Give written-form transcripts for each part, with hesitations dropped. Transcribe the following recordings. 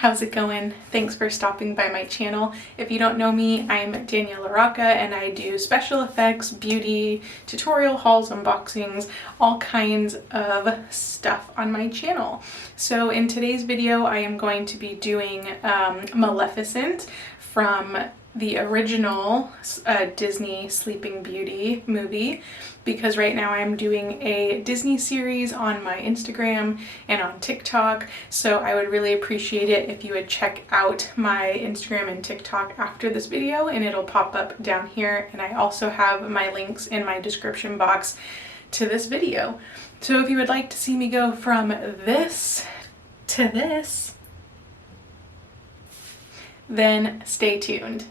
how's it going? Thanks for stopping by my channel. If you don't know me, I'm Danielle LaRocca and I do special effects, beauty, tutorial hauls, unboxings, all kinds of stuff on my channel. So in today's video, I am going to be doing Maleficent from the original Disney Sleeping Beauty movie, because right now I'm doing a Disney series on my Instagram and on TikTok, so I would really appreciate it if you would check out my Instagram and TikTok after this video, and it'll pop up down here, and I also have my links in my description box to this video. So if you would like to see me go from this to this, then stay tuned.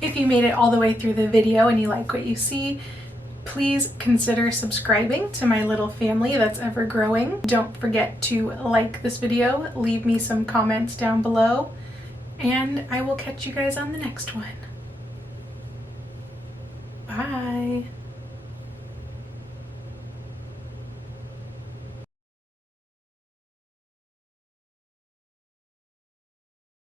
If you made it all the way through the video and you like what you see, please consider subscribing to my little family that's ever growing. Don't forget to like this video, leave me some comments down below, and I will catch you guys on the next one. Bye.